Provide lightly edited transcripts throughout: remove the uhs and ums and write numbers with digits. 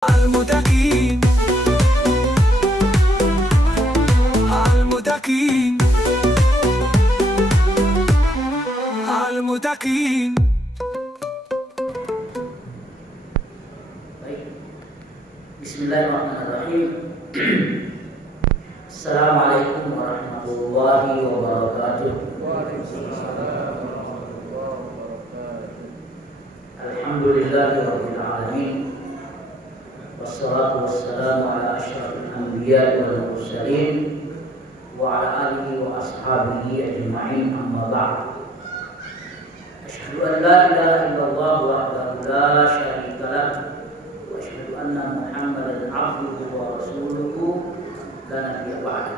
المتقين المتقين المتقين. Baik. Bismillahirrahmanirrahim. Assalamualaikum warahmatullahi wabarakatuh. Alhamdulillahirabbil alamin. Wassalatu wassalamu ala asyrafil anbiya'i wal mursalin wa ala alihi wa ashabihi ajma'in, amma ba'd. Asyhadu an la ilaha illallah wahdahu la syarika lah wa asyhadu anna Muhammadan abduhu wa rasuluhu la nabiyya ba'da.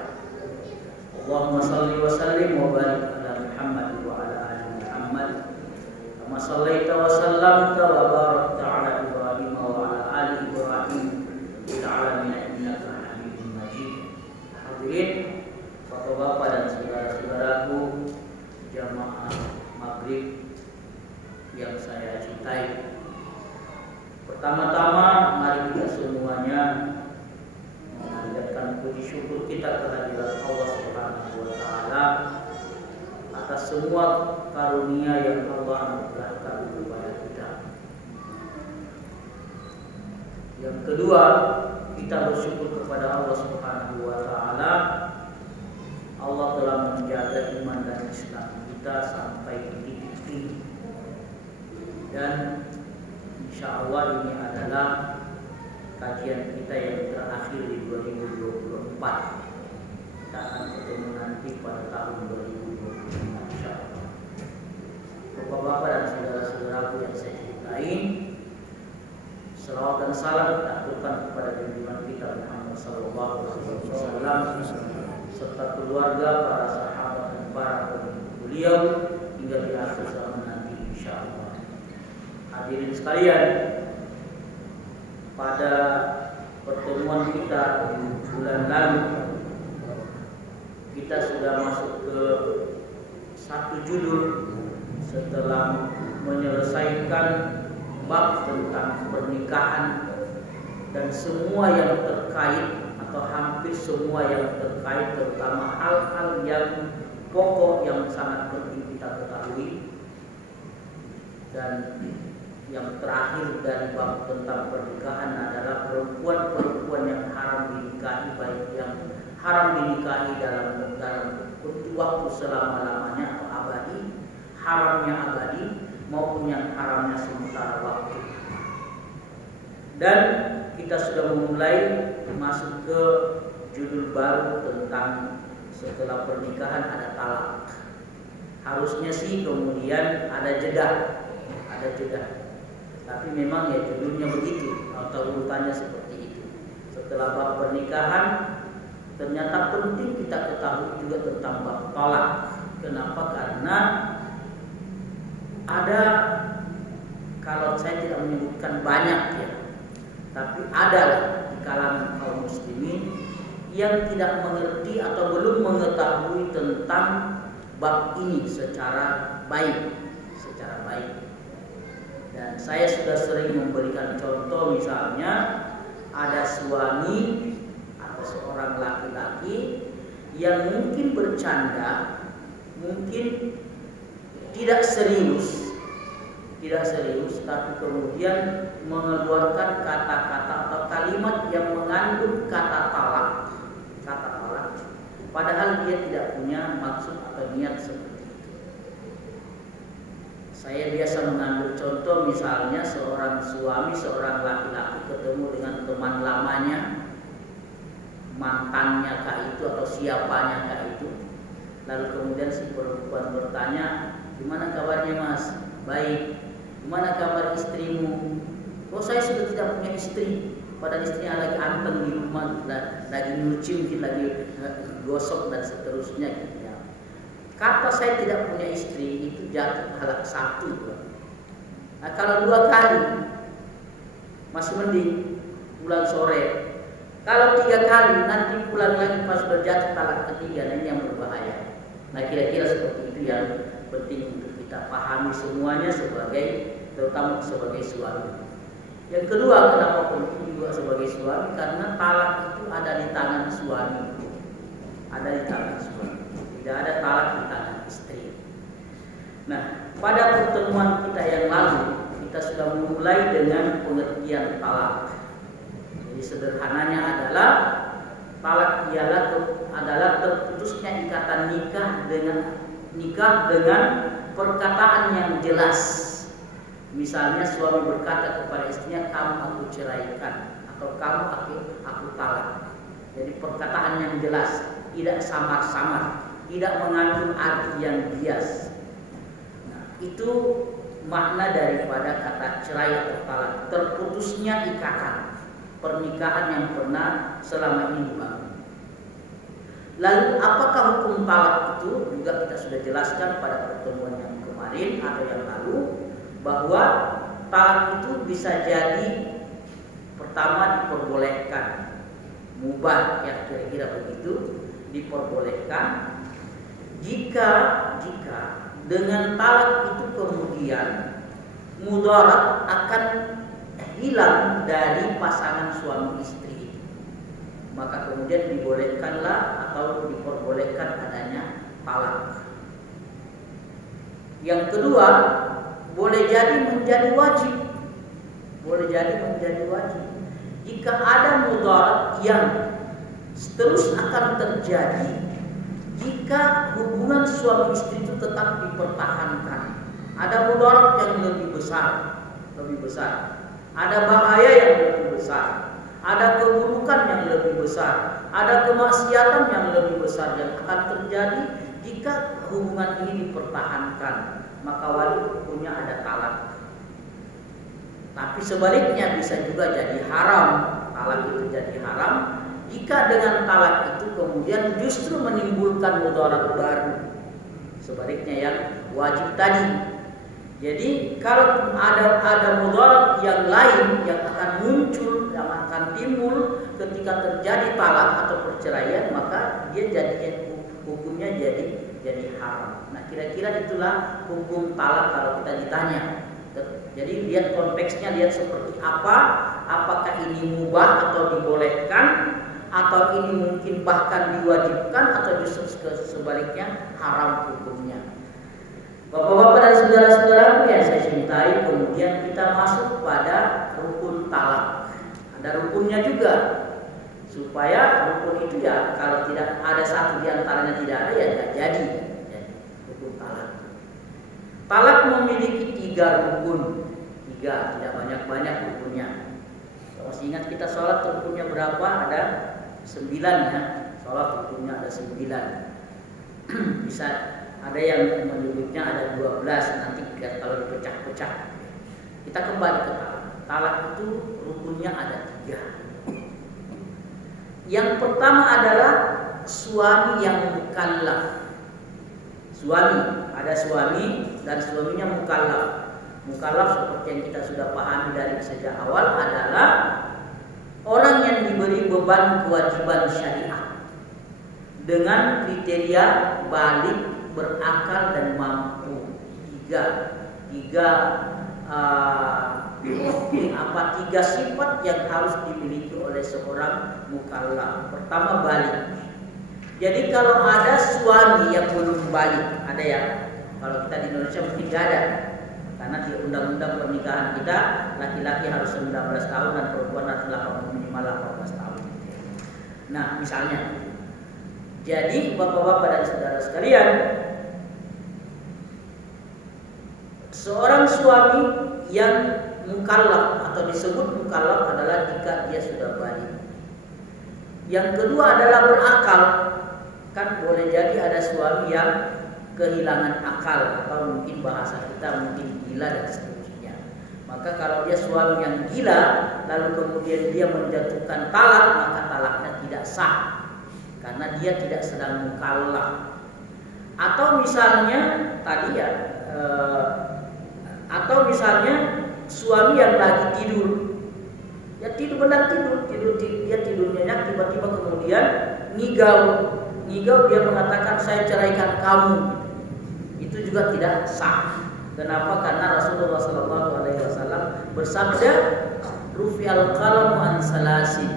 Allahumma shalli wa sallim wa barik ala Muhammad wa ala ali Muhammad kama shallaita wa sallamta wa barakta ala Ibrahim wa ala ali Ibrahim fil alamin innaka Hamidum Majid. Hadirin Bapak-bapak dan saudara-saudaraku jamaah maghrib yang saya cintai. Pertama-tama mari kita semuanya memanjatkan puji syukur kita kehadirat Allah Subhanahu wa taala atas semua karunia yang Allah anugerahkan kepada kita. Yang kedua, kita bersyukur kepada Allah Subhanahu wa taala. Allah telah menjaga iman dan Islam kita sampai di titik ini. Dan insya Allah ini adalah kajian kita yang terakhir di 2024. Kita akan ketemu nanti pada tahun 2025 insya Allah. Bapak-bapak dan saudara-saudaraku yang saya cintai, selawat dan salam kita aturkan kepada junjungan kita Muhammad sallallahu alaihi wasallam serta keluarga, para sahabat dan para pengikut beliau hingga di akhir zaman nanti insya Allah. Hadirin sekalian, pada pertemuan kita di bulan lalu kita sudah masuk ke satu judul setelah menyelesaikan bab tentang pernikahan dan semua yang terkait atau hampir semua yang terkait, terutama hal-hal yang pokok yang sangat penting kita ketahui. Dan yang terakhir dari bab tentang pernikahan adalah perempuan-perempuan yang haram dinikahi, baik yang haram dinikahi dalam waktu selama-lamanya atau abadi, haramnya abadi, maupun yang haramnya sementara waktu. Dan kita sudah memulai masuk ke judul baru tentang setelah pernikahan ada talak. Harusnya sih kemudian ada jeda. Tapi memang ya judulnya begitu atau urutannya seperti itu. Setelah bab pernikahan ternyata penting kita ketahui juga tentang bab talak. Kenapa? Karena ada, kalau saya tidak menyebutkan banyak ya, tapi ada di kalangan kaum muslimin yang tidak mengerti atau belum mengetahui tentang bab ini secara baik. Dan saya sudah sering memberikan contoh, misalnya ada suami atau seorang laki-laki yang mungkin bercanda, mungkin tidak serius, tapi kemudian mengeluarkan kata-kata atau kalimat yang mengandung kata talak, padahal dia tidak punya maksud atau niat seperti itu. Saya biasa mengambil contoh, misalnya seorang suami, seorang laki-laki ketemu dengan teman lamanya, mantannya kah itu atau siapanya kah itu. Lalu kemudian si perempuan bertanya, gimana kabarnya mas? Baik. Gimana kabar istrimu? Oh saya sudah tidak punya istri. Padahal istrinya lagi anteng di rumah, lagi nyuci, mungkin lagi gosok dan seterusnya gitu ya. Kata saya tidak punya istri itu jatuh talak satu. Nah kalau 2 kali masih mending, pulang sore. Kalau 3 kali nanti pulang lagi pas sudah jatuh talak ketiga, nah ini yang berbahaya. Nah kira-kira seperti itu yang penting untuk kita pahami semuanya sebagai, terutama sebagai suami. Yang kedua, kenapa penting juga sebagai suami? Karena talak itu ada di tangan suami, ada di tangan suami. Tidak ada talak di tangan istri. Nah, pada pertemuan kita yang lalu kita sudah mulai dengan pengertian talak. Jadi sederhananya adalah talak adalah terputusnya ikatan nikah dengan perkataan yang jelas. Misalnya suami berkata kepada istrinya, kamu aku ceraikan, atau kamu aku talak. Jadi perkataan yang jelas, tidak samar-samar, tidak mengandung arti yang bias. Nah, itu makna daripada kata cerai atau talak, terputusnya ikatan pernikahan yang pernah selama ini dibangun. Lalu apakah hukum talak itu? Juga kita sudah jelaskan pada pertemuan yang kemarin atau yang lalu, bahwa talak itu bisa jadi pertama diperbolehkan, mubah, ya kira-kira begitu, diperbolehkan jika dengan talak itu kemudian mudarat akan hilang dari pasangan suami istri, maka kemudian dibolehkanlah atau diperbolehkan adanya talak. Yang kedua, boleh jadi menjadi wajib. Boleh jadi menjadi wajib. Jika ada mudarat yang terus akan terjadi jika hubungan suami istri itu tetap dipertahankan. Ada mudarat yang lebih besar. Ada bahaya yang lebih besar. Ada keburukan yang lebih besar. Ada kemaksiatan yang lebih besar yang akan terjadi jika hubungan ini dipertahankan. Maka wali hukumnya ada talak. Tapi sebaliknya bisa juga jadi haram. Talak itu jadi haram jika dengan talak itu kemudian justru menimbulkan mudarat baru. Sebaliknya yang wajib tadi. Jadi kalau ada mudarat yang lain yang akan muncul, yang akan timbul ketika terjadi talak atau perceraian, maka dia hukumnya jadi haram. Nah, kira-kira itulah hukum talak kalau kita ditanya. Jadi lihat konteksnya, lihat seperti apa. Apakah ini mubah atau dibolehkan, atau ini mungkin bahkan diwajibkan, atau justru sebaliknya haram hukumnya. Bapak-bapak dan saudara-saudaraku yang saya cintai, kemudian kita masuk pada rukun talak. Ada rukunnya juga, supaya rukun itu ya kalau tidak ada satu di antaranya tidak ada ya tidak jadi rukun talak. Talak memiliki 3 rukun, 3, tidak banyak-banyak rukunnya. Kalau masih ingat kita sholat rukunnya berapa? Ada 9 ya. Sholat rukunnya ada 9. Bisa ada yang menyebutnya ada 12, nanti kalau dipecah-pecah. Kita kembali ke talak. Talak itu rukunnya ada 3. Yang pertama adalah suami yang mukallaf. Suami, ada suami dan suaminya mukallaf. Mukallaf seperti yang kita sudah pahami dari sejak awal adalah orang yang diberi beban kewajiban syariah dengan kriteria balik, berakal dan mampu. Tiga sifat yang harus dimiliki oleh seorang mukallaf. Pertama, balik. Jadi kalau ada suami yang belum balik, ada ya. Kalau kita di Indonesia mungkin tidak ada, karena di undang-undang pernikahan kita laki-laki harus 19 tahun dan perempuan harus minimal 18 tahun. Nah, misalnya, jadi bapak-bapak dan saudara sekalian, seorang suami yang mukallaf atau disebut mukallaf adalah jika dia sudah balik. Yang kedua adalah berakal. Kan boleh jadi ada suami yang kehilangan akal, atau mungkin bahasa kita mungkin gila dan seterusnya. Maka kalau dia suami yang gila lalu kemudian dia menjatuhkan talak, maka talaknya tidak sah karena dia tidak sedang mukallaf. Atau misalnya tadi ya, atau misalnya suami yang lagi tidur, ya tidur benar tidur dia tidur nyenyak, tiba-tiba kemudian ngigau dia mengatakan saya ceraikan kamu, itu juga tidak sah. Kenapa? Karena Rasulullah SAW bersabda, rufi'al qalamu an salasin.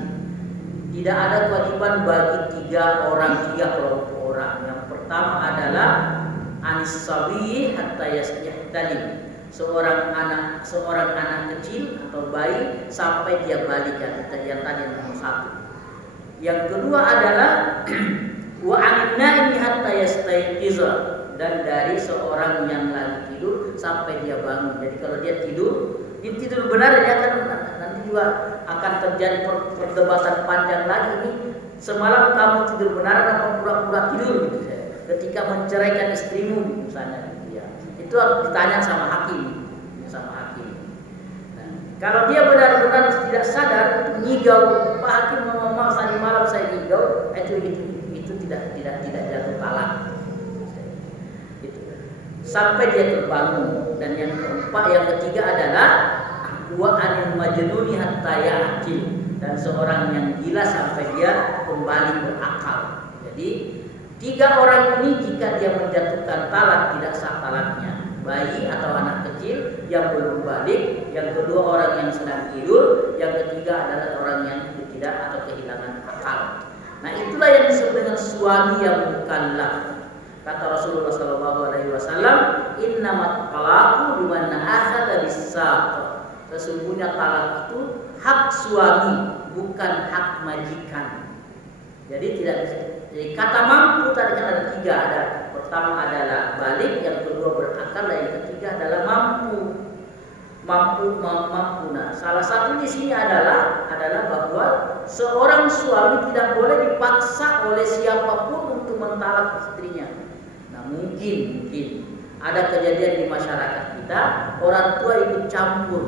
Tidak ada kewajiban bagi 3 kelompok orang. Yang pertama adalah anis sabi hatta yahtalim. Seorang anak kecil atau bayi sampai dia balik, yang tadi nomor 1. Yang kedua adalah wa anin naimi hatta yastayqiza, dan dari seorang yang lagi tidur sampai dia bangun. Jadi kalau dia tidur benar, dia akan nanti juga akan terjadi perdebatan panjang lagi nih. Semalam kamu tidur benar atau pura-pura tidur gitu ya. Ketika menceraikan istrimu misalnya gitu ya. Itu harus ditanya sama hakim. Nah, kalau dia benar-benar tidak sadar, ngigau, Pak Hakim ngomong tadi malam saya ngigau, itu tidak jatuh talak. Sampai dia terbangun. Dan yang ketiga adalah wa anil majnuni hatta ya'qil, dan seorang yang gila sampai dia kembali berakal. Jadi 3 orang ini jika dia menjatuhkan talak tidak sah talaknya. Bayi atau anak kecil yang belum balik, yang kedua orang yang sedang tidur, yang ketiga adalah orang yang tidak atau kehilangan akal. Nah, itulah yang disebut dengan suami yang mukallaf. Kata Rasulullah SAW, innamat talaqu liman akhadha bis-saq. Sesungguhnya talak itu hak suami, bukan hak majikan. Jadi tidak bisa. Jadi kata mampu tadi kan ada 3. Ada pertama adalah balik, yang kedua berakal, dan yang ketiga adalah mampu. Nah, salah satu di sini adalah bahwa seorang suami tidak boleh dipaksa oleh siapapun untuk mentalak istrinya. Nah, mungkin ada kejadian di masyarakat kita, orang tua ikut campur.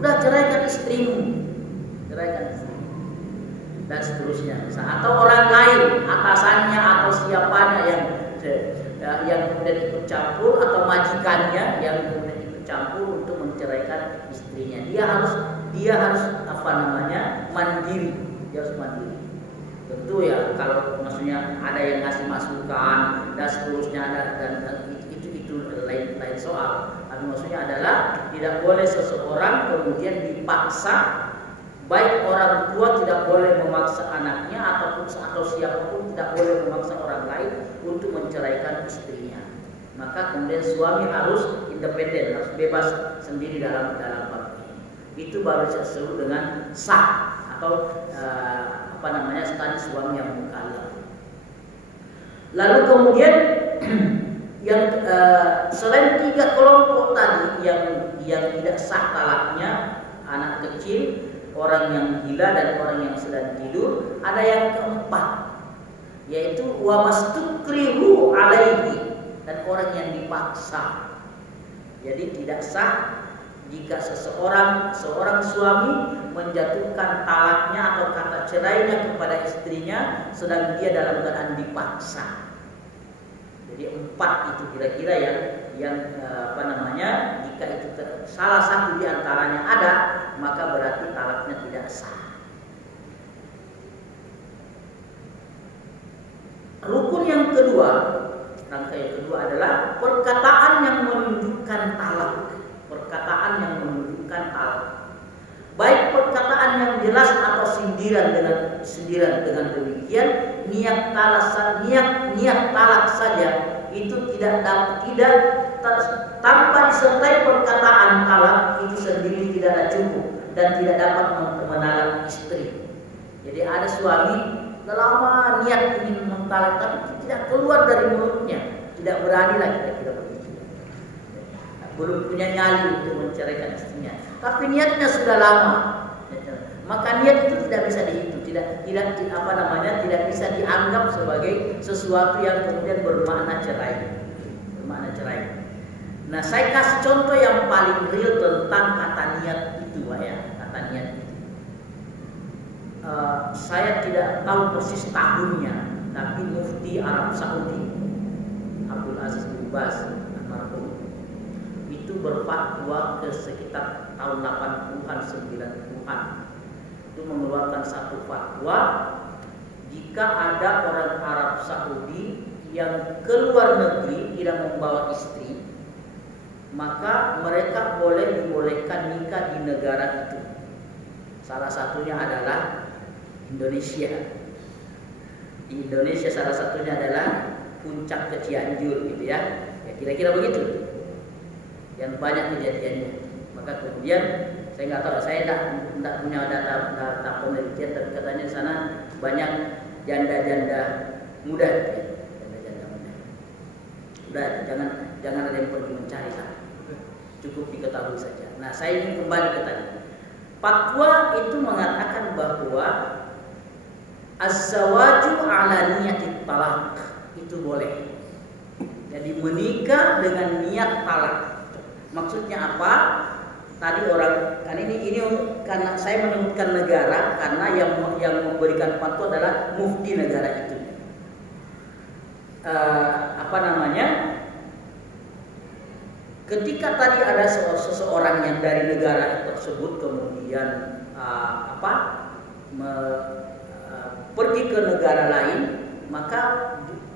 Udah ceraikan istrimu, dan seterusnya. Atau orang lain, atasannya atau siapanya yang kemudian ikut campur, atau majikannya yang kemudian ikut campur untuk menceraikan istrinya. Dia harus mandiri. Dia harus mandiri. Tentu ya, kalau maksudnya ada yang ngasih masukan dan seterusnya, dan itu lain soal. Tapi maksudnya adalah tidak boleh seseorang kemudian dipaksa. Baik orang tua tidak boleh memaksa anaknya, atau siapapun tidak boleh memaksa orang lain untuk menceraikan istrinya. Maka kemudian suami harus independen, harus bebas sendiri dalam bab ini. Itu baru disebut dengan sah atau tadi suami yang mukallaf. Lalu kemudian yang selain 3 kelompok tadi yang tidak sah talaknya, anak kecil, orang yang gila, dan orang yang sedang tidur, ada yang keempat, yaitu wa mastukrihu alaihi, dan orang yang dipaksa. Jadi tidak sah jika seorang suami menjatuhkan talaknya atau kata cerainya kepada istrinya sedang dia dalam keadaan dipaksa. Jadi 4 itu kira-kira yang jika itu salah satu di antaranya ada, maka berarti talaknya tidak sah. Rukun yang kedua, rangka yang kedua adalah perkataan yang menunjukkan talak. Baik perkataan yang jelas atau sindiran dengan demikian niat talak saja itu tanpa disertai perkataan talak itu sendiri tidaklah cukup dan tidak dapat menalak istri. Jadi ada suami lama niat ingin mentalak tapi tidak keluar dari mulutnya, tidak berani lagi kira-kira begitu. Belum punya nyali untuk menceraikan istrinya, tapi niatnya sudah lama. Maka niat itu tidak bisa dihitung, tidak bisa dianggap sebagai sesuatu yang kemudian bermakna cerai. Nah, saya kasih contoh yang paling real tentang kata niat itu, kata niat itu. Saya tidak tahu persis tahunnya, tapi Mufti Arab Saudi Abdul Aziz bin Baz itu berfatwa ke sekitar tahun 80-an 90-an. Itu mengeluarkan satu fatwa, jika ada orang Arab Saudi yang keluar negeri tidak membawa istri, maka mereka dibolehkan nikah di negara itu. Salah satunya adalah Indonesia. Di Indonesia salah satunya adalah Puncak ke Cianjur gitu ya. Ya kira-kira begitu. Yang banyak kejadiannya. Maka kemudian saya nggak tahu, saya tidak punya data penelitian, tapi katanya di sana banyak janda-janda muda, ya. Janda-janda muda. Udah, jangan ada yang pergi mencari lah. Cukup diketahui saja. Nah, saya ingin kembali ke tadi. Fatwa itu mengatakan bahwa az-zawaju ala niyatit talaq itu boleh. Jadi menikah dengan niat talak. Maksudnya apa? Tadi orang kan ini karena saya menyebutkan negara karena yang memberikan fatwa adalah mufti negara itu. Ketika tadi ada seseorang yang dari negara tersebut kemudian pergi ke negara lain, maka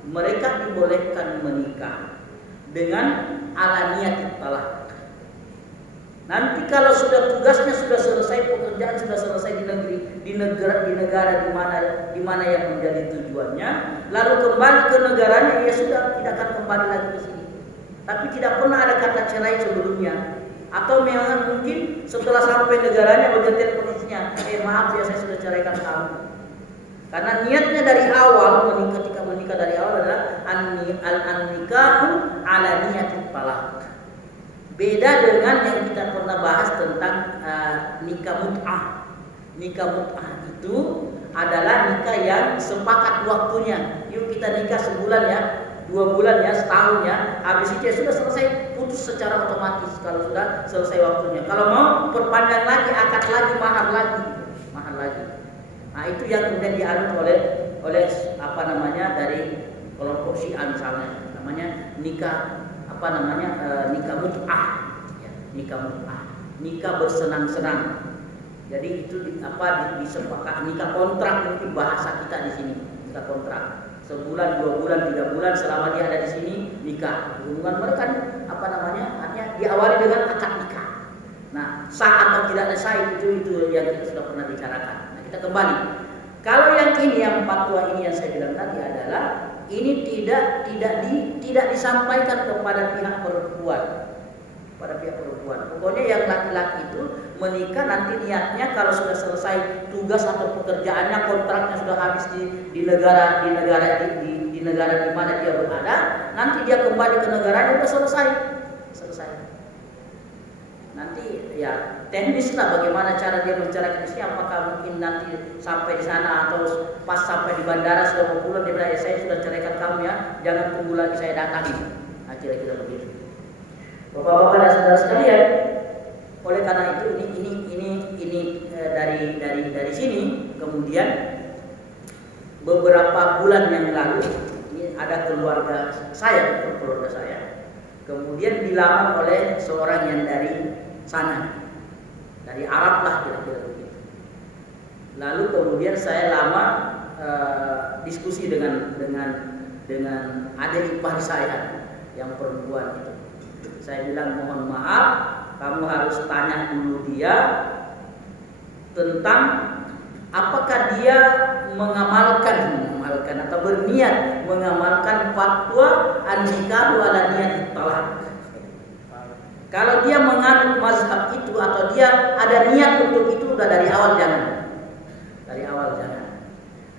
mereka dibolehkan menikah dengan ala niat talak. Nanti kalau sudah tugasnya sudah selesai, pekerjaan sudah selesai di negara di mana yang menjadi tujuannya, lalu kembali ke negaranya, ya sudah tidak akan kembali lagi ke sini. Tapi tidak pernah ada kata cerai sebelumnya. Atau memang mungkin setelah sampai negaranya berganti posisinya, maaf ya saya sudah ceraikan kamu. Karena niatnya dari awal ketika menikah dari awal adalah an-nikahu ala niyatit talaq. Beda dengan yang kita pernah bahas tentang nikah mut'ah. Nikah mut'ah itu adalah nikah yang sepakat waktunya. Yuk kita nikah sebulan ya, 2 bulan ya, setahun ya. Habis itu ya sudah selesai, putus secara otomatis kalau sudah selesai waktunya. Kalau mau perpanjang lagi, akad lagi, mahar lagi. Nah itu yang kemudian dianut oleh dari kelompok Syiah misalnya, namanya nikah nikah mut'ah, ya, nikah bersenang-senang. Jadi itu disepakati, nikah kontrak mungkin bahasa kita di sini, nikah kontrak. Sebulan, 2 bulan, 3 bulan selama dia ada di sini nikah. Hubungan mereka artinya diawali dengan akad nikah. Nah, sah atau tidak sah itu yang kita sudah pernah bicarakan. Nah, kita kembali. Kalau yang ini, yang fatwa ini yang saya bilang tadi adalah ini tidak disampaikan kepada pihak perempuan. Pokoknya yang laki-laki itu menikah nanti niatnya kalau sudah selesai tugas atau pekerjaannya, kontraknya sudah habis di negara di mana dia berada, nanti dia kembali ke negaranya sudah selesai. Nanti ya teknis lah bagaimana cara dia menceraikan istri, apakah mungkin nanti sampai di sana atau pas sampai di bandara sudah mau pulang dia bilang, saya sudah ceraikan kamu ya, jangan tunggu lagi saya datangi. Nah, kira-kira begitu. Bapak-bapak dan saudara sekalian, oleh karena itu ini dari sini kemudian beberapa bulan yang lalu ini ada keluarga saya kemudian dilamar oleh seorang yang dari sana, dari Arab lah kira-kira begitu. Lalu kemudian saya lama diskusi dengan adik ipar saya yang perempuan itu. Saya bilang mohon maaf, kamu harus tanya dulu dia tentang apakah dia mengamalkan atau berniat mengamalkan fatwa an-nikahu ala niyatit talaq. Kalau dia menganut mazhab itu atau dia ada niat untuk itu, udah dari awal jangan.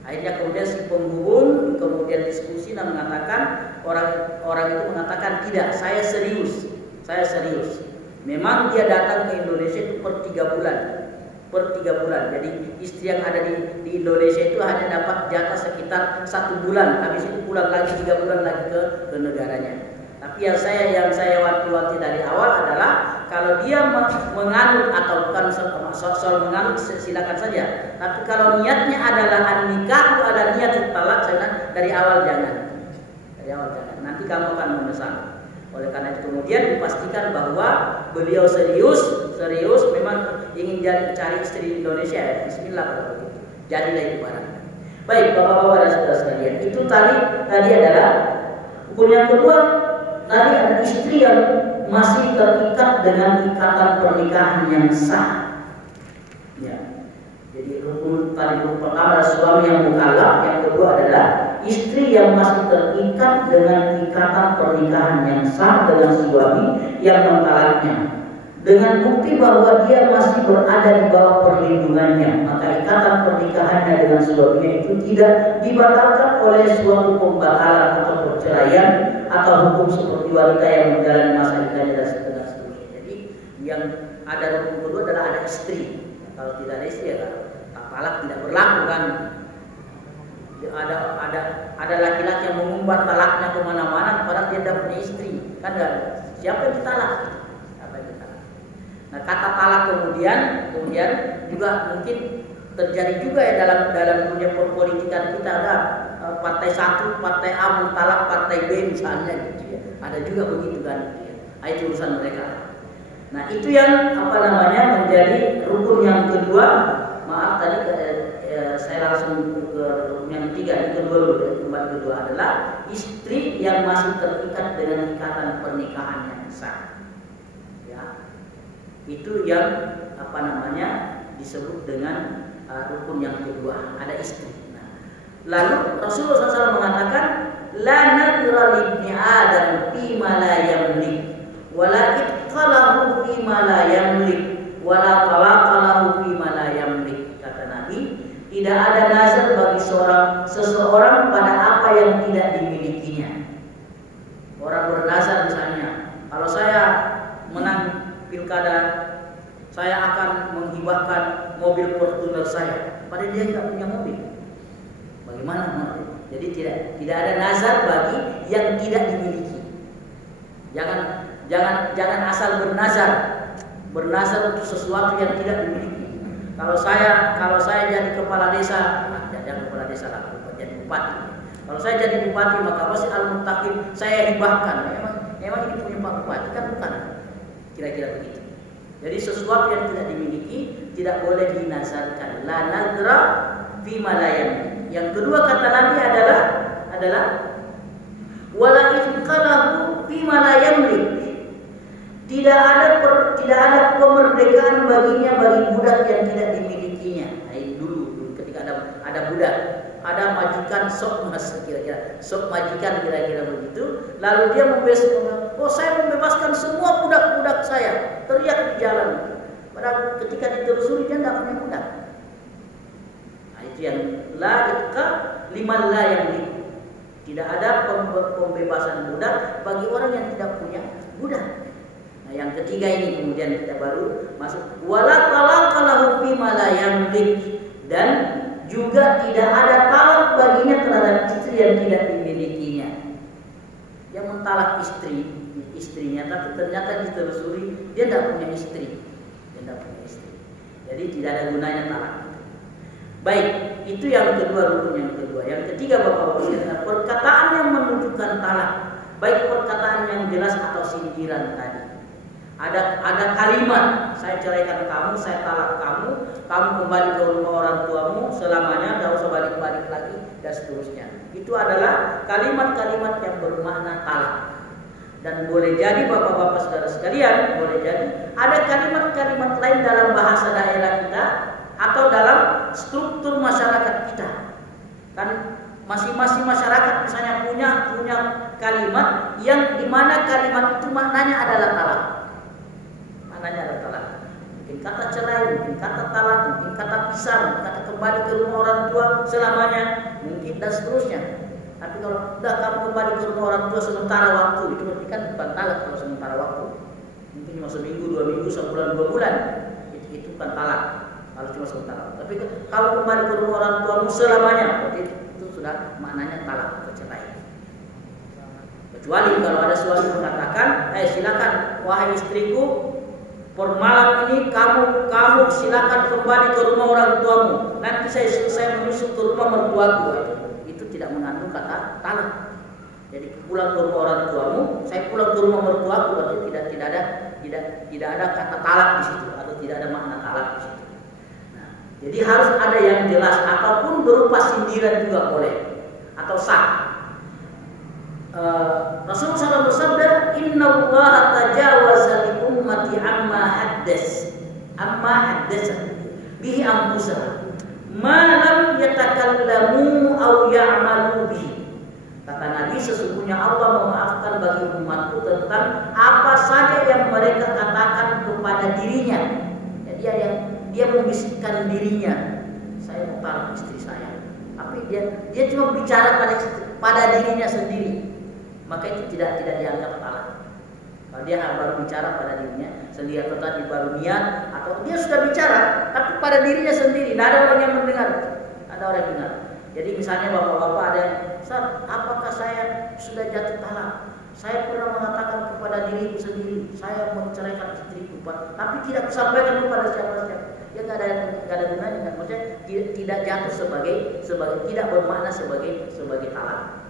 Akhirnya kemudian si penghubung kemudian diskusi dan mengatakan, orang itu mengatakan tidak, saya serius. Memang dia datang ke Indonesia itu per 3 bulan. Jadi istri yang ada di Indonesia itu hanya dapat jatah sekitar 1 bulan. Habis itu pulang lagi 3 bulan lagi ke negaranya. Tapi yang saya wanti-wanti dari awal adalah kalau dia menganut atau bukan soal menganut silakan saja. Tapi kalau niatnya adalah an-nikah ada niat talak, saya dari awal jangan. Nanti kamu akan menyesal. Oleh karena itu kemudian dipastikan bahwa beliau serius memang ingin cari istri di Indonesia ya. Bismillah kalau begitu. Jadilah itu barang. Baik, Bapak-bapak dan saudara sekalian, itu tadi adalah hukum yang kedua. Tadi ada istri masih terikat dengan ikatan pernikahan yang sah. Ya. Jadi rukun pertama adalah suami yang mukallaf, yang kedua adalah istri yang masih terikat dengan ikatan pernikahan yang sah dengan suami yang mentalaknya, dengan bukti bahwa dia masih berada di bawah perlindungannya, maka ikatan pernikahannya dengan suaminya itu tidak dibatalkan oleh suatu pembatalan atau perceraian atau hukum seperti wanita yang menjalani masa iddahnya dan seterusnya. Jadi yang ada rukun kedua adalah ada istri. Kalau tidak ada istri ya talak tidak berlaku kan. Ada laki-laki yang mengumbar talaknya kemana-mana padahal dia tidak punya istri, kan enggak? Siapa yang ditalak? Nah, kata talak kemudian juga mungkin terjadi juga ya dalam dunia perpolitikan kita, ada partai satu, partai A mentalak partai B misalnya gitu ya. Ada juga begitu kan gitu ya. Itu urusan mereka. Nah, itu yang menjadi rukun yang kedua. Maaf tadi saya langsung ke rukun yang ketiga. Yang kedua adalah istri yang masih terikat dengan ikatan pernikahan yang sah. Itu yang disebut dengan rukun yang kedua, ada istri. Nah, lalu Rasulullah SAW mengatakan, la nadra libni Adam fi ma la yamlik, wala itqalahu fi ma la yamlik, wala talaqa lahu fi ma la yamlik. Kata Nabi, tidak ada nazar bagi seseorang pada apa yang tidak dimilikinya. Orang bernazar misalnya, kalau saya menang pilkada, saya akan menghibahkan mobil Fortuner saya. Padahal dia tidak punya mobil. Bagaimana nanti? Jadi tidak ada nazar bagi yang tidak dimiliki. Jangan asal bernazar untuk sesuatu yang tidak dimiliki. Kalau saya jadi kepala desa, jangan kepala desa lah, jadi bupati. Kalau saya jadi bupati, maka Masjid Al-Muttaqin saya hibahkan. Memang ini punya Pak Bupati kan bukan? Kira-kira begitu. Jadi sesuatu yang tidak dimiliki tidak boleh dinazarkan. La nadra fi ma la yamlik. Yang kedua kata Nabi adalah wala itqalahu fi ma la yamlik. Tidak ada kemerdekaan baginya bagi budak yang tidak dimilikinya. Nah, ini dulu ketika ada budak, ada majikan sok majikan kira-kira begitu, lalu dia membebaskan, saya membebaskan semua budak-budak saya, teriak di jalan. Padahal ketika ditelusuri dia tidak punya budak. Nah, itu yang la itqa liman la yamlik. Tidak ada pembebasan budak bagi orang yang tidak punya budak. Nah, yang ketiga ini kemudian kita baru masuk wala talaqa lahu fi ma la yamlik, dan juga tidak ada talak baginya terhadap istri yang tidak dimilikinya. Yang mentalak istrinya, tapi ternyata ditelusuri dia tidak punya istri. Jadi tidak ada gunanya talak. Baik, itu yang kedua, rukun yang kedua. Yang ketiga Bapak-bapak sekalian, perkataan yang menunjukkan talak, baik perkataan yang jelas atau sindiran tadi. Ada kalimat, saya ceraikan kamu, saya talak kamu, kamu kembali ke rumah orang tuamu selamanya, tidak usah balik-balik lagi, dan seterusnya. Itu adalah kalimat-kalimat yang bermakna talak. Dan boleh jadi Bapak-bapak saudara sekalian, boleh jadi ada kalimat-kalimat lain dalam bahasa daerah kita atau dalam struktur masyarakat kita. Kan masing-masing masyarakat misalnya punya kalimat yang dimana kalimat itu maknanya adalah talak. Mungkin kata cerai, mungkin kata talak, mungkin kata pisah, mungkin kata kembali ke rumah orang tua selamanya, mungkin dan seterusnya. Tapi kalau udah kamu kembali ke rumah orang tua sementara waktu, itu berarti kan bukan talak kalau sementara waktu. Mungkin cuma seminggu, 2 minggu, sebulan, 2 bulan, itu bukan talak kalau cuma sementara. Tapi kalau kembali ke rumah orang tuamu selamanya, berarti itu sudah maknanya talak atau cerai. Kecuali kalau ada suami mengatakan, silakan wahai istriku, per malam ini kamu silakan kembali ke rumah orang tuamu. Nanti saya menyusul ke rumah mertuaku. Itu tidak mengandung kata talak. Jadi pulang ke rumah orang tuamu, saya pulang ke rumah mertuaku, berarti tidak ada kata talak di situ atau tidak ada makna talak di situ. Nah, jadi harus ada yang jelas ataupun berupa sindiran juga boleh atau sah. Rasulullah SAW bersabda, Inna Allah tajawaza li ummati amma haddas bihi anfusaha ma lam yatakallamu aw ya'malu bihi. Kata Nabi, sesungguhnya Allah memaafkan bagi umatku tentang apa saja yang mereka katakan kepada dirinya. Jadi dia membisikkan dirinya, saya mau taruh istri saya, tapi dia cuma bicara pada dirinya sendiri, maka itu tidak dianggap talak. Kalau dia baru bicara pada dirinya sendiri, atau tadi baru niat, atau dia sudah bicara tapi pada dirinya sendiri, tidak ada orang yang mendengar, ada orang yang dengar. Jadi misalnya bapak-bapak ada yang, Ustaz, apakah saya sudah jatuh talak? Saya pernah mengatakan kepada diriku sendiri, saya mau menceraikan istriku, tapi tidak kusampaikan kepada siapa-siapa. Ya nggak ada gunanya, maksudnya tidak jatuh sebagai tidak bermakna sebagai talak.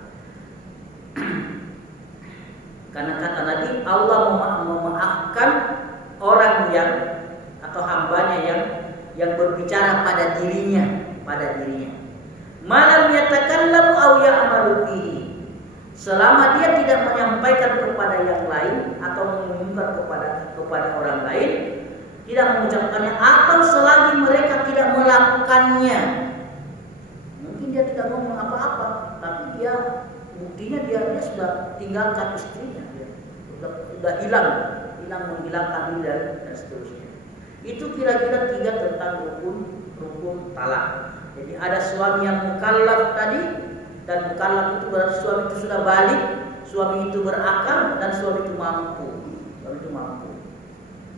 Karena kata Nabi, Allah memaafkan orang yang atau hambanya yang berbicara pada dirinya. Malam yatakallamu aw ya'malu bihi. Selama dia tidak menyampaikan kepada yang lain atau mengumumkan kepada orang lain, tidak mengucapkannya, atau selagi mereka tidak melakukannya. Mungkin dia tidak ngomong apa-apa, tapi buktinya dia sudah tinggalkan istrinya, sudah menghilangkan diri dan seterusnya. Itu kira-kira 3 tentang rukun talak. Jadi ada suami yang mukallaf tadi, dan mukallaf itu berarti suami itu sudah balik, suami itu berakal, dan suami itu mampu.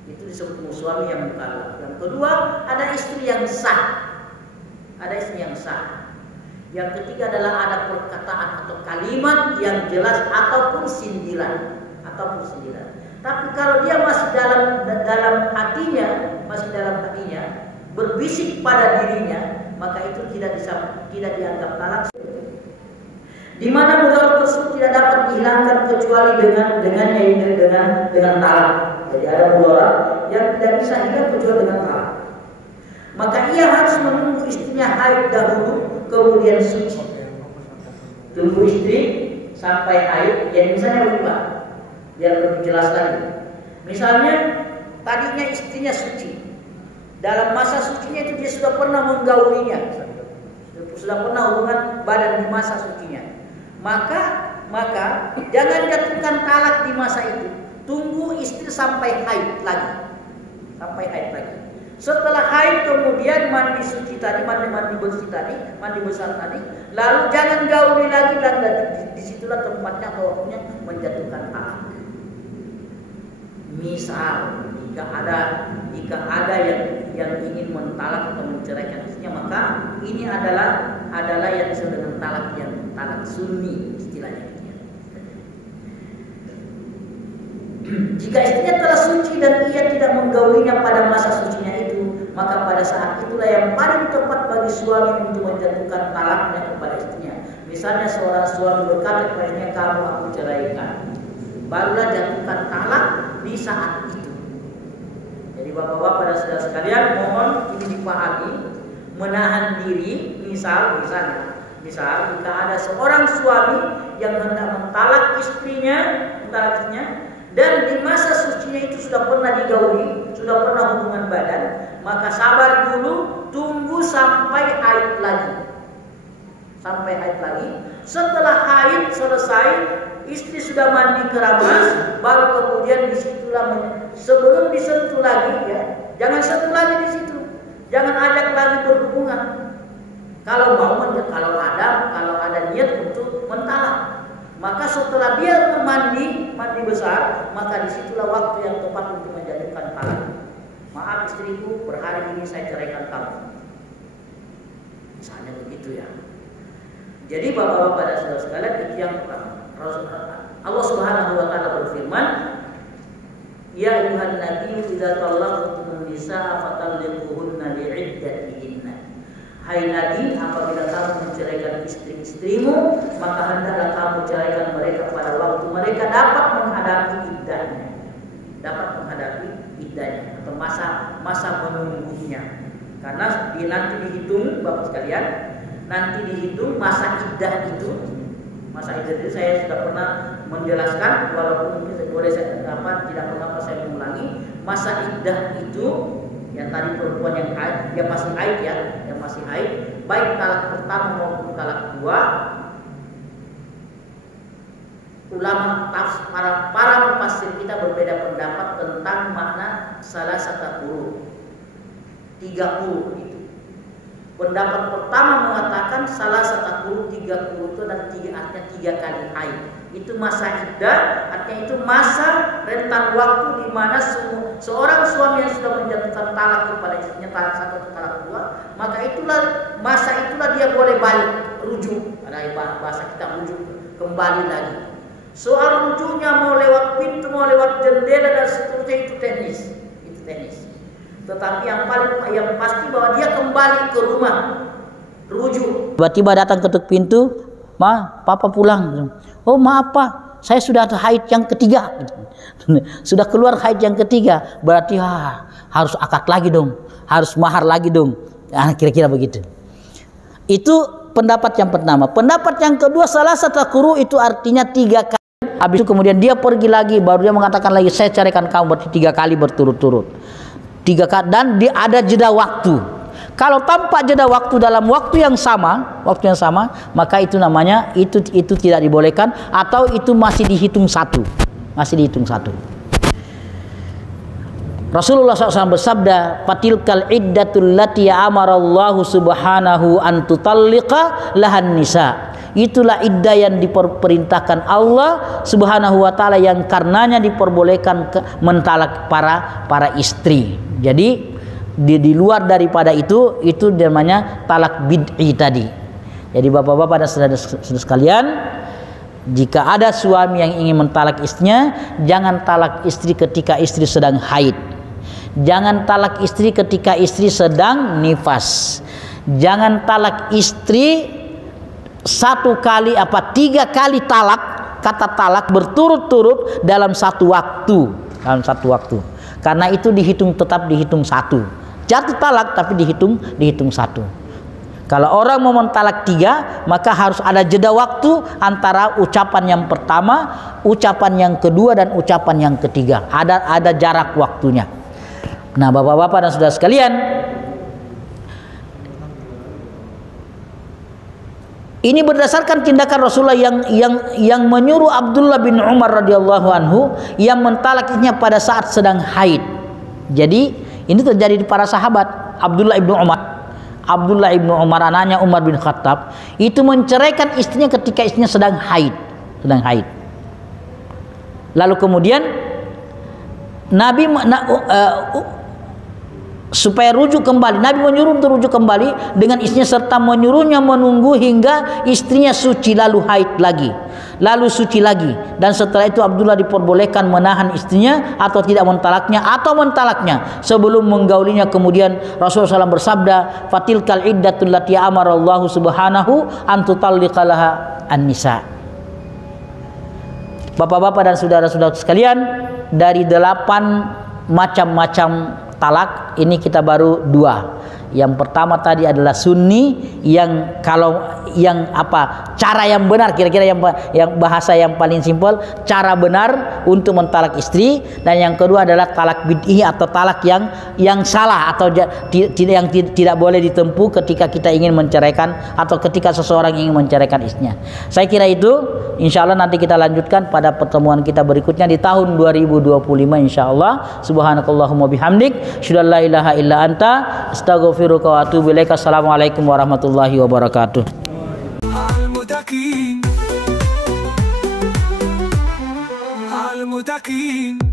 Itu disebut suami yang mukallaf. Yang kedua, ada istri yang sah. Yang ketiga adalah ada perkataan atau kalimat yang jelas ataupun sindiran. Tapi kalau dia masih dalam hatinya berbisik pada dirinya, maka itu tidak dianggap talak. Di mana mudhari tersebut tidak dapat dihilangkan kecuali dengan talak. Jadi ada mudhari yang tidak bisa hilang kecuali dengan talak. Maka ia harus menunggu istrinya haid dahulu, kemudian suci. Tunggu istri sampai haid, yang misalnya lupa, biar lebih jelas lagi. Misalnya tadinya istrinya suci, dalam masa sucinya itu dia sudah pernah menggaulinya, sudah pernah hubungan badan di masa sucinya. Maka jangan jatuhkan talak di masa itu. Tunggu istri sampai haid lagi. Setelah haid kemudian mandi suci tadi, mandi besar tadi, lalu jangan gauli lagi, dan disitulah tempatnya atau waktunya menjatuhkan talak. Misal jika ada yang ingin mentalak atau menceraikan istrinya, maka ini adalah yang disebut dengan talak sunni istilahnya. Jika istrinya telah suci dan ia tidak menggaulinya pada masa sucinya itu, maka pada saat itulah yang paling tepat bagi suami untuk menjatuhkan talaknya kepada istrinya. Misalnya seorang suami berkata kepadanya, kamu aku ceraikan, barulah jatuhkan talak di saat itu. Jadi bapak-bapak dan saudara sekalian, mohon ini dipahami, menahan diri. Misalnya jika ada seorang suami yang hendak mentalak istrinya, dan di masa sucinya itu sudah pernah digauli, sudah pernah hubungan badan, maka sabar dulu, tunggu sampai haid lagi. Setelah haid selesai, istri sudah mandi keramas, baru kemudian disitulah sebelum disentuh lagi, ya, jangan sentuh lagi di situ, jangan ajak lagi berhubungan. Kalau ada niat untuk mentalak, maka setelah dia mandi besar, maka disitulah waktu yang tepat untuk menjatuhkan talak. Maaf istriku, per hari ini saya ceraikan kamu. Misalnya begitu ya. Jadi bapak-bapak dan saudara sekalian, itu yang pertama. Allah Subhanahu wa taala berfirman, ya ayyuhan nabiyyu idza talaqtumun nisaa fatalliquhunna li'iddatihinna. Hai Nabi, apabila kamu menceraikan istri-istrimu, maka hendaklah kamu ceraikan mereka pada waktu mereka dapat menghadapi iddahnya atau masa menunggunya. Karena nanti dihitung, Bapak sekalian, nanti dihitung masa iddah itu Masa iddah itu saya sudah pernah menjelaskan, walaupun mungkin boleh saya tidak mengapa saya mengulangi. Masa iddah itu yang tadi perempuan yang haid, yang masih haid ya, yang masih haid, baik talak pertama maupun talak kedua, ulama para mufassir kita berbeda pendapat tentang makna salah satu quru, 3 quru itu. Pendapat pertama mengatakan salah satu quru, 3 quru itu dan artinya 3 kali haid. Itu masa iddah, artinya itu masa rentan waktu di mana seorang suami yang sudah menjatuhkan talak kepada istrinya, talak 1 atau talak 2, maka masa itulah dia boleh balik, rujuk. Ada bahasa kita rujuk, kembali lagi. Soal rujuknya mau lewat pintu, mau lewat jendela dan seterusnya itu teknis. Tetapi yang pasti bahwa dia kembali ke rumah, rujuk. Tiba-tiba datang ketuk pintu, "Ma, papa pulang." "Oh, maaf Pak, saya sudah haid yang ketiga." Sudah keluar haid yang ketiga, berarti harus akad lagi dong, harus mahar lagi dong. Kira-kira begitu. Itu pendapat yang pertama. Pendapat yang kedua, salah satu quru itu artinya 3 kali. Habis itu kemudian dia pergi lagi, baru dia mengatakan lagi, "Saya carikan kamu," berarti 3 kali berturut-turut. 3 kali, dan dia ada jeda waktu. Kalau tanpa jeda waktu dalam waktu yang sama, maka itu namanya itu tidak dibolehkan, atau itu masih dihitung satu. Rasulullah SAW bersabda, "Fatilkal iddatul lati amarallahu subhanahu an tutalliqa lahan nisa." Itulah iddah yang diperintahkan Allah Subhanahu wa taala, yang karenanya diperbolehkan mentalak para istri. Jadi di luar daripada itu namanya talak bid'i tadi. Jadi bapak-bapak dan saudara-saudara sekalian, jika ada suami yang ingin mentalak istrinya, jangan talak istri ketika istri sedang haid. Jangan talak istri ketika istri sedang nifas. Jangan talak istri 3 kali talak, kata talak berturut-turut dalam satu waktu. Karena itu tetap dihitung satu. Jatuh talak tapi dihitung satu. Kalau orang mau mentalak 3, maka harus ada jeda waktu antara ucapan yang pertama, ucapan yang kedua, dan ucapan yang ketiga. Ada jarak waktunya. Nah, bapak-bapak dan saudara sekalian, ini berdasarkan tindakan Rasulullah yang menyuruh Abdullah bin Umar radhiyallahu anhu yang mentalak istrinya pada saat sedang haid. Jadi ini terjadi di para sahabat. Abdullah ibnu Umar anaknya Umar bin Khattab itu menceraikan istrinya ketika istrinya sedang haid. Lalu kemudian Nabi supaya rujuk kembali, Nabi menyuruh untuk rujuk kembali dengan istrinya serta menyuruhnya menunggu hingga istrinya suci lalu haid lagi, lalu suci lagi, dan setelah itu Abdullah diperbolehkan menahan istrinya atau tidak mentalaknya atau mentalaknya sebelum menggaulinya. Kemudian Rasulullah SAW bersabda, "Fatilkal iddatul lati amarallahu subhanahu an tutalliqa laha an-nisa." Bapak-bapak dan saudara-saudara sekalian, dari 8 macam-macam talak ini kita baru 2. Yang pertama tadi adalah sunni, yang cara yang benar, kira-kira yang bahasa yang paling simpel, cara benar untuk mentalak istri. Dan yang kedua adalah talak bid'i atau talak yang salah atau yang tidak boleh ditempuh ketika kita ingin menceraikan atau ketika seseorang ingin menceraikan istrinya. Saya kira itu, insya Allah nanti kita lanjutkan pada pertemuan kita berikutnya di tahun 2025 insya Allah. Subhanakallahumma bihamdik, syada la ilaha illa anta, astaghfiruka wa atubu ilaika. Assalamualaikum warahmatullahi wabarakatuh. Al-Mutaqin